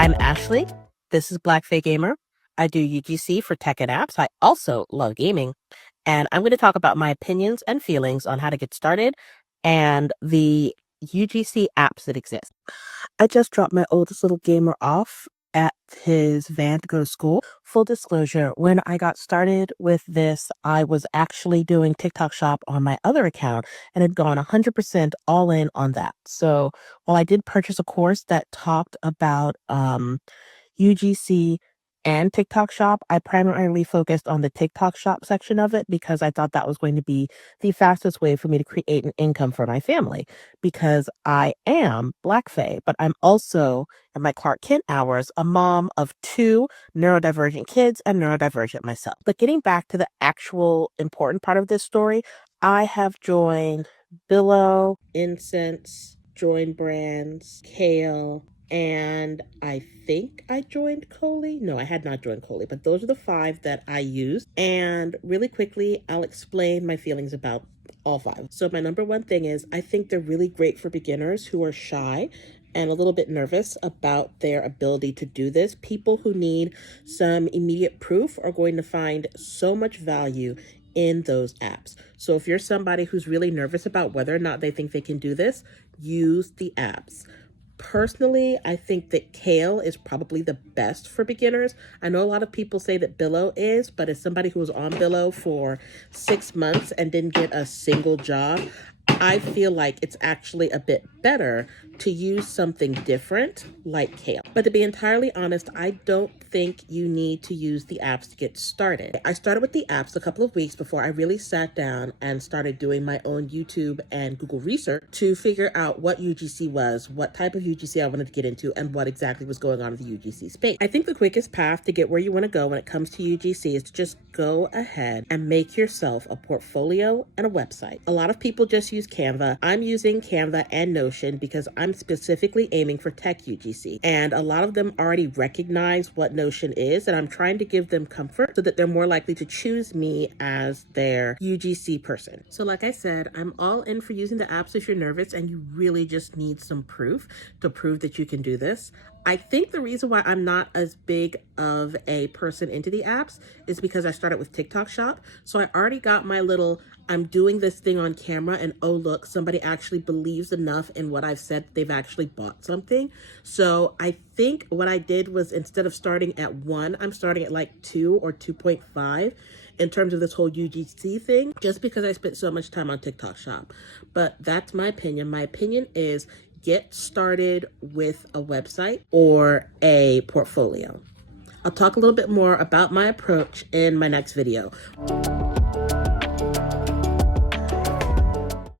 I'm Ashley. This is BlackFaeGamer. I do UGC for tech and apps. I also love gaming. And I'm going to talk about my opinions and feelings on how to get started and the UGC apps that exist. I just dropped my oldest little gamer off at his van to go to school. Full disclosure, when I got started with this, I was actually doing TikTok Shop on my other account and had gone 100% all in on that. So while I did purchase a course that talked about UGC and TikTok Shop, I primarily focused on the TikTok Shop section of it because I thought that was going to be the fastest way for me to create an income for my family. Because I am BlackFae, but I'm also, in my Clark Kent hours, a mom of two neurodivergent kids and neurodivergent myself. But getting back to the actual important part of this story, I have joined Billow, Incense, Join Brands, Kale, and I think I joined Coley. No, I had not joined Coley, but those are the 5 that I used. And really quickly, I'll explain my feelings about all 5. So my number one thing is I think they're really great for beginners who are shy and a little bit nervous about their ability to do this. People who need some immediate proof are going to find so much value in those apps. So if you're somebody who's really nervous about whether or not they think they can do this, use the apps. Personally, I think that Kale is probably the best for beginners. I know a lot of people say that Billow is, but as somebody who was on Billow for 6 months and didn't get a single job, I feel like it's actually a bit better to use something different like Kale. But to be entirely honest, I don't think you need to use the apps to get started. I started with the apps a couple of weeks before I really sat down and started doing my own YouTube and Google research to figure out what UGC was, what type of UGC I wanted to get into, and what exactly was going on in the UGC space. I think the quickest path to get where you want to go when it comes to UGC is to just go ahead and make yourself a portfolio and a website. A lot of people just use Canva. I'm using Canva and Notion because I'm specifically aiming for tech UGC. And a lot of them already recognize what Notion is, and I'm trying to give them comfort so that they're more likely to choose me as their UGC person. So like I said, I'm all in for using the apps if you're nervous and you really just need some proof to prove that you can do this. I think the reason why I'm not as big of a person into the apps is because I started with TikTok Shop. So I already got my little, I'm doing this thing on camera and oh look, somebody actually believes enough in what I've said, they've actually bought something. So I think what I did was instead of starting at 1, I'm starting at like 2 or 2.5 in terms of this whole UGC thing, just because I spent so much time on TikTok Shop. But that's my opinion. My opinion is get started with a website or a portfolio. I'll talk a little bit more about my approach in my next video.